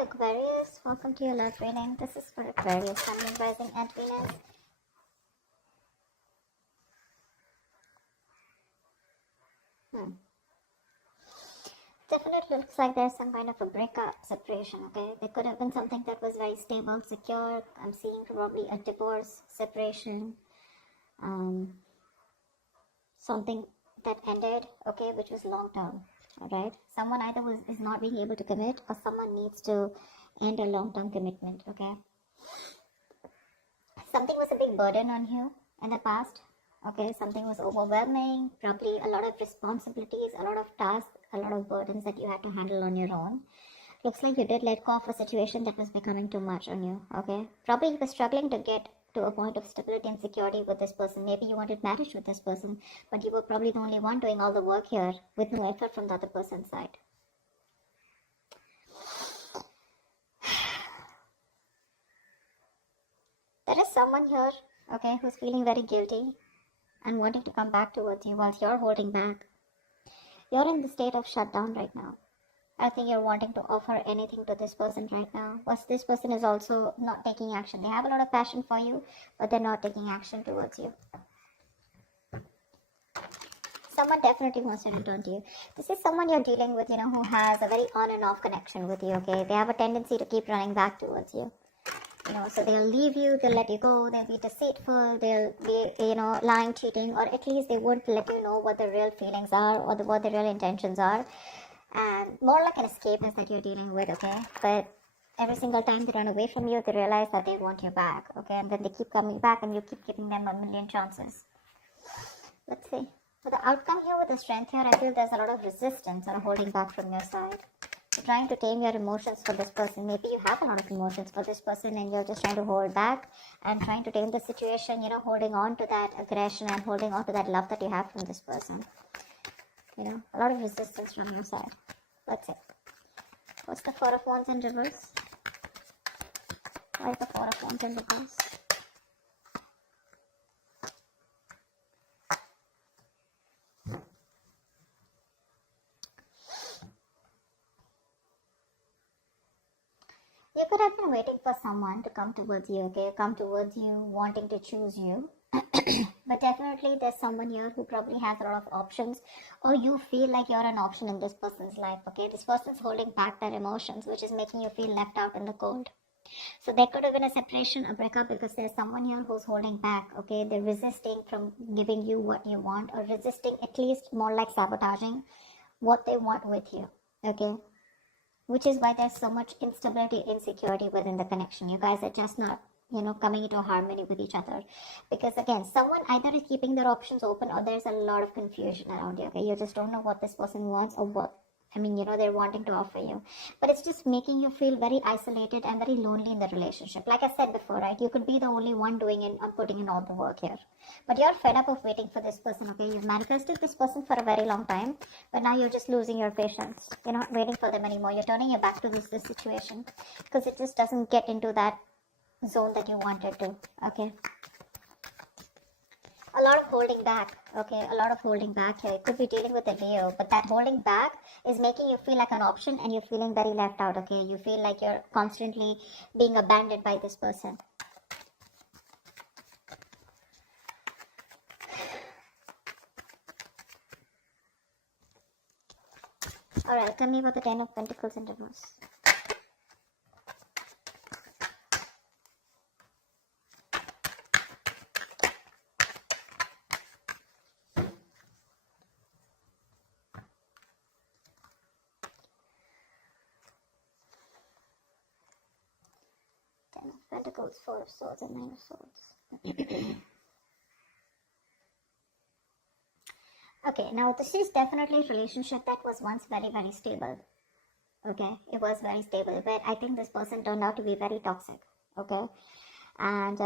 Aquarius, welcome to your love reading. This is for Aquarius, Sun, Moon, Rising, and Venus. Definitely looks like there's some kind of a breakup, separation, okay? There could have been something that was very stable, secure. I'm seeing probably a divorce, separation, something that ended, okay, which was long term, alright? Someone either is not being able to commit, or someone needs to end a long term commitment, okay? Something was a big burden on you in the past, okay? Something was overwhelming, probably a lot of responsibilities, a lot of tasks, a lot of burdens that you had to handle on your own. Looks like you did let go of a situation that was becoming too much on you, okay? Probably you were struggling to get to a point of stability and security with this person. Maybe you wanted marriage with this person, but you were probably the only one doing all the work here with no effort from the other person's side. There is someone here, okay, who's feeling very guilty and wanting to come back towards you while you're holding back. You're in the state of shutdown right now. I think you're wanting to offer anything to this person right now. But this person is also not taking action. They have a lot of passion for you, but they're not taking action towards you. Someone definitely wants to return to you. This is someone you're dealing with, who has a very on and off connection with you, okay? They have a tendency to keep running back towards you. So they'll leave you, they'll let you go, they'll be deceitful, they'll be, lying, cheating, or at least they won't let you know what the real feelings are or what the real intentions are. And more like an escapist that you're dealing with, okay? But every single time they run away from you, they realize that they want you back, okay? And then they keep coming back and you keep giving them a million chances. Let's see. For the outcome here with the strength here, I feel there's a lot of resistance or holding back from your side. You're trying to tame your emotions for this person. Maybe you have a lot of emotions for this person and you're just trying to hold back and trying to tame the situation, holding on to that aggression and holding on to that love that you have from this person. A lot of resistance from your side. Let's see. What's the Four of Wands in reverse? Why is the Four of Wands in reverse? You could have been waiting for someone to come towards you, okay? Come towards you, wanting to choose you. But definitely there's someone here who probably has a lot of options, or you feel like you're an option in this person's life, okay? This person's holding back their emotions, which is making you feel left out in the cold. So there could have been a separation, a breakup, because there's someone here who's holding back, okay? They're resisting from giving you what you want, or resisting, at least more like sabotaging what they want with you, okay? Which is why there's so much instability, insecurity within the connection. You guys are just not, coming into harmony with each other. Because again, someone either is keeping their options open, or there's a lot of confusion around you, okay? You just don't know what this person wants or what, they're wanting to offer you. But it's just making you feel very isolated and very lonely in the relationship. Like I said before, right? You could be the only one doing it and putting in all the work here. But you're fed up of waiting for this person, okay? You've manifested this person for a very long time, but now you're just losing your patience. You're not waiting for them anymore. You're turning your back to this situation because it just doesn't get into that zone that you wanted to, okay? A lot of holding back, okay? A lot of holding back here. It could be dealing with a Leo, but that holding back is making you feel like an option and you're feeling very left out, okay? You feel like you're constantly being abandoned by this person. Alright, tell me about the Ten of Pentacles in reverse. Ten of Pentacles, Four of Swords, and Nine of Swords. Okay, now this is definitely a relationship that was once very, very stable. Okay, it was very stable, but I think this person turned out to be very toxic. Okay, and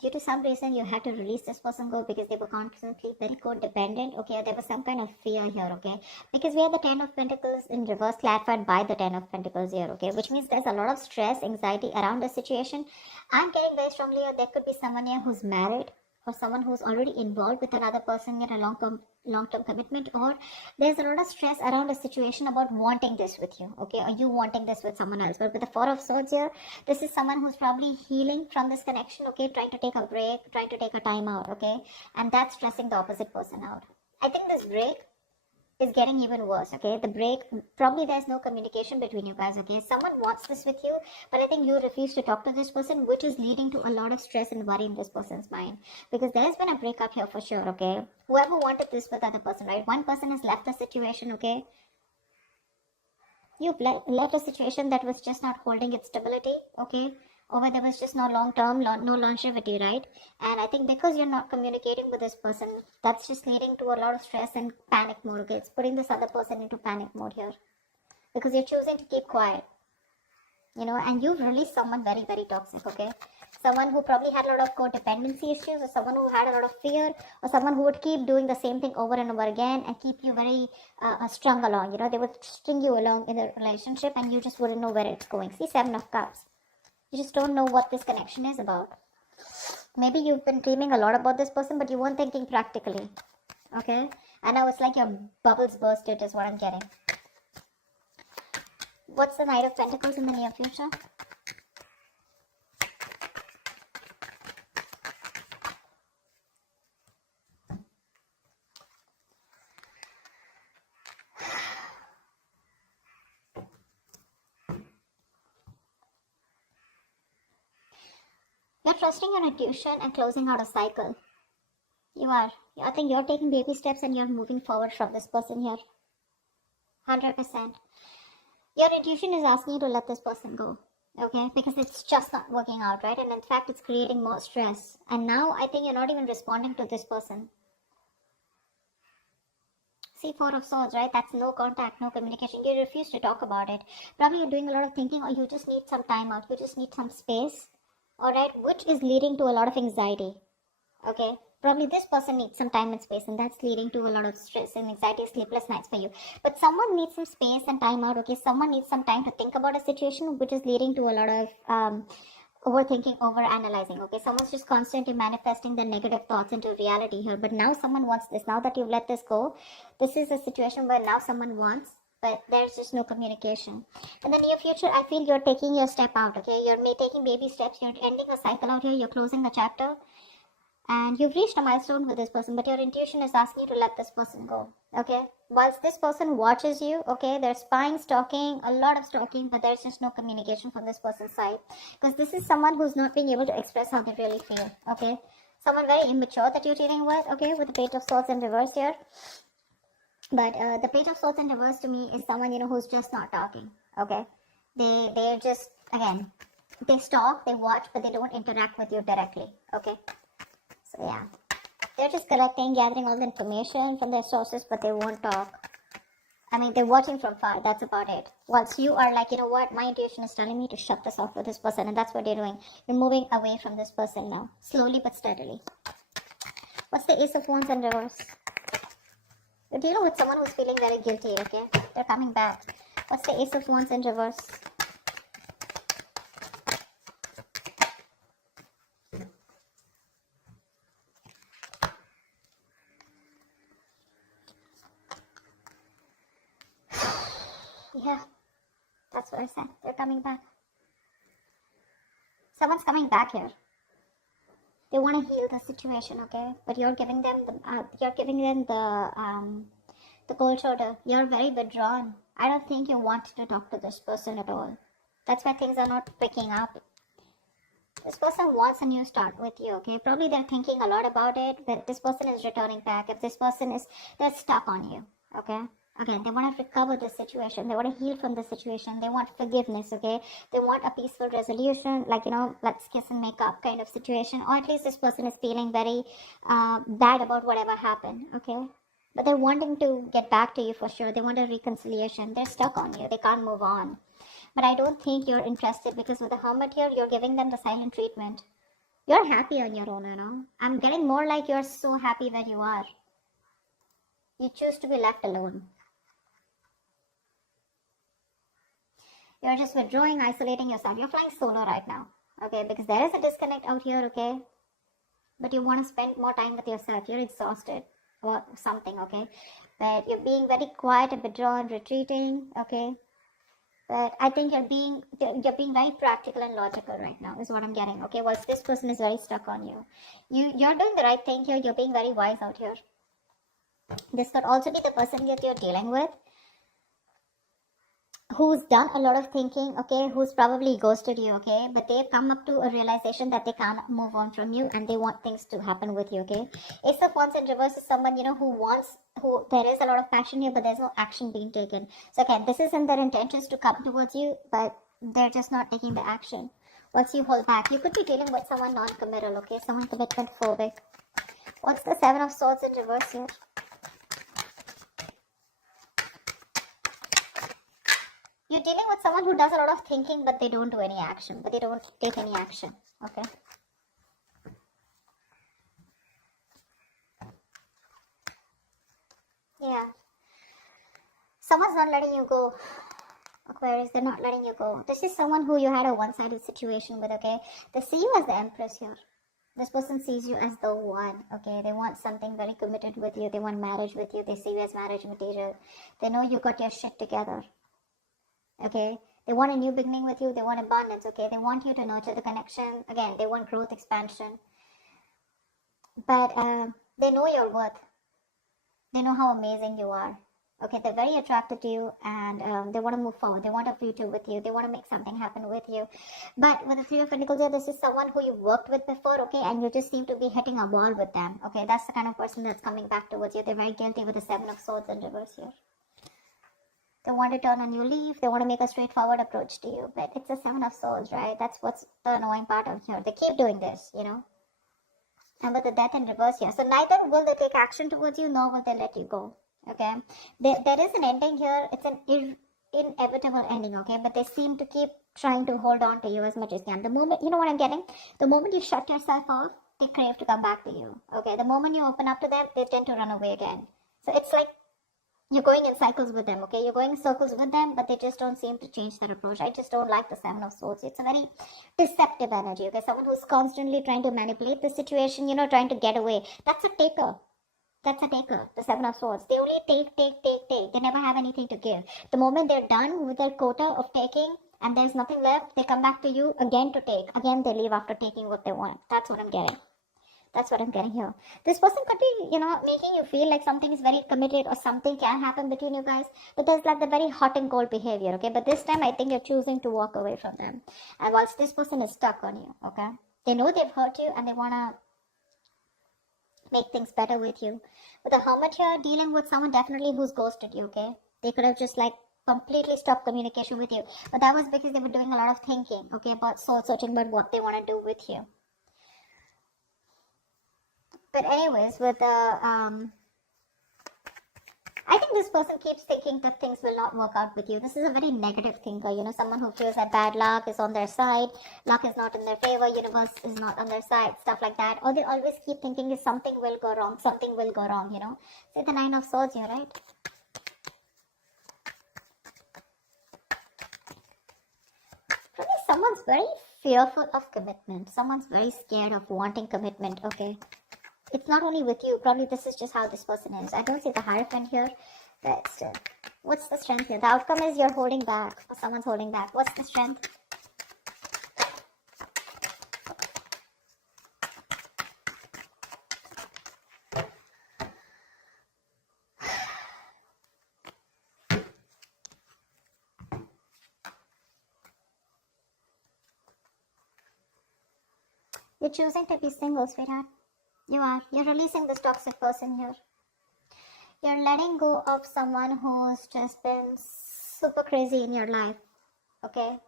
due to some reason you had to release this person go because they were constantly very codependent. Okay, there was some kind of fear here. Okay, because we have the Ten of Pentacles in reverse clarified by the Ten of Pentacles here. Okay, which means there's a lot of stress, anxiety around the situation. I'm getting very strongly here there could be someone here who's married. or someone who's already involved with another person in a long-term commitment, or there's a lot of stress around a situation about wanting this with you, okay, or you wanting this with someone else. But with the Four of Swords here, this is someone who's probably healing from this connection, okay, trying to take a break, trying to take a time out, okay, and that's stressing the opposite person out. I think this break is getting even worse, okay? The break, probably there's no communication between you guys, okay? Someone wants this with you, but I think you refuse to talk to this person, which is leading to a lot of stress and worry in this person's mind, because there's been a breakup here for sure, okay? Whoever wanted this with other person, right? One person has left the situation, okay? You've left a situation that was just not holding its stability, okay? Or where there was just no long-term, no longevity, right? And I think because you're not communicating with this person, that's just leading to a lot of stress and panic mode, okay? It's putting this other person into panic mode here. Because you're choosing to keep quiet, you know, and you've released someone very, very toxic, okay? Someone who probably had a lot of codependency issues, or someone who had a lot of fear, or someone who would keep doing the same thing over and over again and keep you very strung along, you know? They would string you along in the relationship and you just wouldn't know where it's going. See, Seven of Cups. You just don't know what this connection is about. Maybe you've been dreaming a lot about this person, but you weren't thinking practically. Okay? And now it's like your bubbles bursted is what I'm getting. What's the Knight of Pentacles in the near future? You're trusting your intuition and closing out a cycle. You are. I think you're taking baby steps and you're moving forward from this person here. 100%. Your intuition is asking you to let this person go. Okay? Because it's just not working out, right? And in fact, it's creating more stress. And now I think you're not even responding to this person. See, Four of Swords, right? That's no contact, no communication. You refuse to talk about it. Probably you're doing a lot of thinking, or you just need some time out. You just need some space. Alright, which is leading to a lot of anxiety. Okay, probably this person needs some time and space, and that's leading to a lot of stress and anxiety, sleepless nights for you. But someone needs some space and time out, okay? Someone needs some time to think about a situation, which is leading to a lot of overthinking, overanalyzing, okay? Someone's just constantly manifesting their negative thoughts into reality here. But now someone wants this. Now that you've let this go, this is a situation where now someone wants, but there's just no communication. In the near future, I feel you're taking your step out, okay? You're taking baby steps. You're ending a cycle out here. You're closing the chapter. And you've reached a milestone with this person, but your intuition is asking you to let this person go, okay? Whilst this person watches you, okay, there's spying, stalking, a lot of stalking, but there's just no communication from this person's side. Because this is someone who's not being able to express how they really feel, okay? Someone very immature that you're dealing with, okay, with the Page of Swords in reverse here. But the Page of Swords in reverse to me is someone, you know, who's just not talking, okay? They're just, again, they stalk, they watch, but they don't interact with you directly, okay? So yeah, they're just collecting, gathering all the information from their sources, but they won't talk. I mean, they're watching from far, that's about it. Whilst you are like, you know what, my intuition is telling me to shut this off with this person, and that's what you're doing. You're moving away from this person now, slowly but steadily. What's the Ace of Wands in reverse? You're dealing with someone who's feeling very guilty, okay? They're coming back. What's the Ace of Wands in reverse? Yeah, that's what I said. They're coming back. Someone's coming back here. They want to heal the situation, okay? But you're giving them the cold shoulder. You're very withdrawn. I don't think you want to talk to this person at all. That's why things are not picking up. This person wants a new start with you, okay? Probably they're thinking a lot about it, but this person is returning back. If this person is, they're stuck on you, okay? Again, they want to recover the situation. They want to heal from the situation. They want forgiveness, okay? They want a peaceful resolution, like, you know, let's kiss and make up kind of situation. Or at least this person is feeling very bad about whatever happened, okay? But they're wanting to get back to you for sure. They want a reconciliation. They're stuck on you. They can't move on. But I don't think you're interested, because with the Hermit here, you're giving them the silent treatment. You're happy on your own, you know? I'm getting more like you're so happy where you are. You choose to be left alone. You're just withdrawing, isolating yourself. You're flying solo right now, okay? Because there is a disconnect out here, okay? but you want to spend more time with yourself. You're exhausted or something, okay? But you're being very quiet and withdrawn, retreating, okay? But I think you're being very practical and logical right now, is what I'm getting, okay? Whilst this person is very stuck on you. You're doing the right thing here. You're being very wise out here. This could also be the person that you're dealing with, who's done a lot of thinking, okay, who's probably ghosted you, okay, but they've come up to a realization that they can't move on from you and they want things to happen with you, okay. Ace of Wands in reverse is someone, who there is a lot of passion here, but there's no action being taken. So again, this isn't their intentions to come towards you, but they're just not taking the action. Once you hold back, you could be dealing with someone non-committal, okay, someone commitment phobic. What's the Seven of Swords in reverse here? You're dealing with someone who does a lot of thinking, but they don't do any action. But they don't take any action. Okay. Yeah. Someone's not letting you go. Aquarius, they're not letting you go. This is someone who you had a one-sided situation with, okay? They see you as the Empress here. This person sees you as the one, okay? They want something very committed with you. They want marriage with you. They see you as marriage material. They know you got your shit together. Okay, they want a new beginning with you. They want abundance. Okay, they want you to nurture the connection. Again, they want growth, expansion, but they know your worth. They know how amazing you are. Okay, they're very attracted to you, and they want to move forward. They want a future with you. They want to make something happen with you. But with the Three of Pentacles here, this is someone who you've worked with before, okay, and you just seem to be hitting a wall with them. Okay, that's the kind of person that's coming back towards you. They're very guilty with the Seven of Swords in reverse here. They want to turn a new leaf. They want to make a straightforward approach to you. But it's a Seven of Swords, right? That's what's the annoying part of here. They keep doing this, And with the Death in reverse here. So neither will they take action towards you, nor will they let you go. Okay? There is an ending here. It's an inevitable ending, okay? But they seem to keep trying to hold on to you as much as they can. The moment, you know what I'm getting? The moment you shut yourself off, they crave to come back to you. Okay? The moment you open up to them, they tend to run away again. So it's like you're going in cycles with them, okay? You're going in circles with them, but they just don't seem to change their approach. I just don't like the Seven of Swords. It's a very deceptive energy, okay? Someone who's constantly trying to manipulate the situation, trying to get away. That's a taker. That's a taker, the Seven of Swords. They only take. They never have anything to give. The moment they're done with their quota of taking and there's nothing left, they come back to you again to take. Again, they leave after taking what they want. That's what I'm getting. That's what I'm getting here. This person could be, making you feel like something is very committed or something can happen between you guys. But there's like the very hot and cold behavior, okay? But this time, I think you're choosing to walk away from them. And once this person is stuck on you, okay? They know they've hurt you and they want to make things better with you. But the Hermit here, dealing with someone definitely who's ghosted you, okay? They could have just completely stopped communication with you. But that was because they were doing a lot of thinking, okay? About soul searching, about what they want to do with you. But anyways, with the, I think this person keeps thinking that things will not work out with you. This is a very negative thinker, someone who feels that bad luck is on their side, luck is not in their favor, universe is not on their side, stuff like that. Or they always keep thinking if something will go wrong, See the Nine of Swords here, right? Probably someone's very fearful of commitment. Someone's very scared of wanting commitment, okay? It's not only with you. Probably this is just how this person is. I don't see the Hierophant here, but still. What's the strength here? The outcome is you're holding back, or someone's holding back. What's the strength? You're choosing to be single, sweetheart. You are. You're releasing this toxic person here. You're letting go of someone who's just been super crazy in your life. Okay?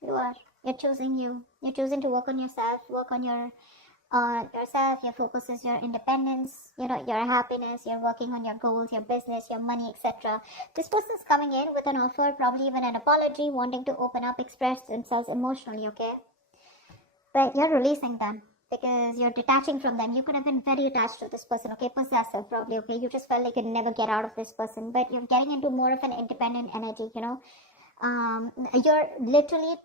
You are. You're choosing you. You're choosing to work on yourself, work on yourself. Your focus is your independence, your happiness. You're working on your goals, your business, your money, etc. This person's coming in with an offer, probably even an apology, wanting to open up, express themselves emotionally, okay? But you're releasing them, because you're detaching from them. You could have been very attached to this person, okay? Possessive, probably, okay? You just felt like you'd never get out of this person, but you're getting into more of an independent energy, You're literally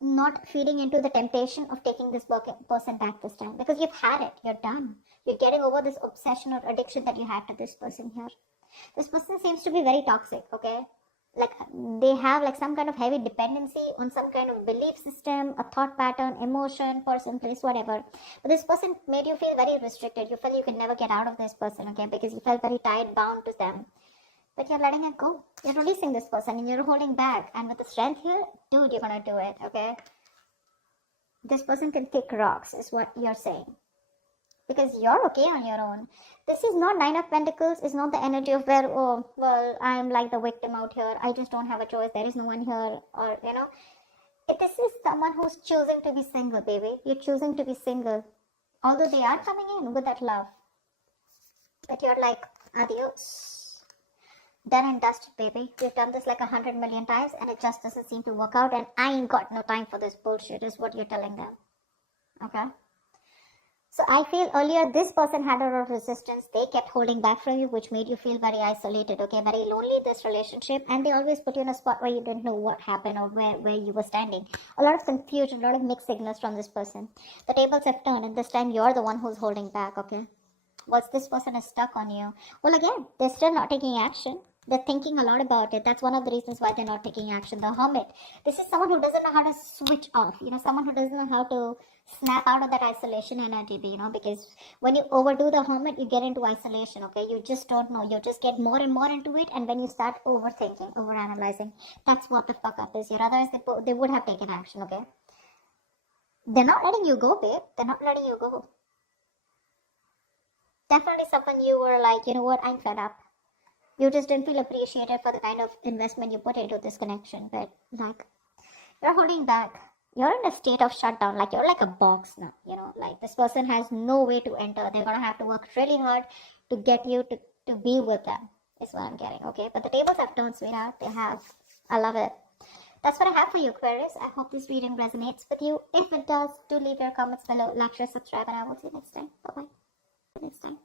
not feeding into the temptation of taking this person back this time, because you've had it, you're done. You're getting over this obsession or addiction that you had to this person here. This person seems to be very toxic, okay? Like they have like some kind of heavy dependency on some kind of belief system, a thought pattern, emotion, person, place, whatever. But this person made you feel very restricted. You felt you could never get out of this person, okay? Because you felt very tied, bound to them. But you're letting it go. You're releasing this person and you're holding back. And with the strength here, dude, you're gonna do it, okay? This person can kick rocks, is what you're saying. Because you're okay on your own. This is not Nine of Pentacles. It's not the energy of where, oh, well, I'm like the victim out here. I just don't have a choice. There is no one here. Or, you know, this is someone who's choosing to be single, baby. You're choosing to be single. Although they are coming in with that love. But you're like, adios. Done and dusted, baby. We've done this like 100 million times and it just doesn't seem to work out, and I ain't got no time for this bullshit, is what you're telling them. Okay? So I feel earlier this person had a lot of resistance. They kept holding back from you, which made you feel very isolated, okay? Very lonely, this relationship. And they always put you in a spot where you didn't know what happened or where you were standing. A lot of confusion, a lot of mixed signals from this person. The tables have turned and this time you're the one who's holding back, okay? Once this person is stuck on you, well, again, they're still not taking action. They're thinking a lot about it. That's one of the reasons why they're not taking action. The hermit. This is someone who doesn't know how to switch off. You know, someone who doesn't know how to snap out of that isolation energy, you know, because when you overdo the hermit, you get into isolation, okay? You just don't know. You just get more and more into it, and when you start overthinking, overanalyzing, that's what the fuck up is here. Otherwise, they would have taken action, okay? They're not letting you go, babe. They're not letting you go. Definitely someone you were like, you know what, I'm fed up. You just didn't feel appreciated for the kind of investment you put into this connection. But like, you're holding back. You're in a state of shutdown. Like you're like a box now. You know, like this person has no way to enter. They're gonna have to work really hard to get you to be with them. Is what I'm getting. Okay, but the tables have turned, sweetheart. They have. I love it. That's what I have for you, Aquarius. I hope this reading resonates with you. If it does, do leave your comments below. Like, share, subscribe, and I will see you next time. Bye bye. Next time.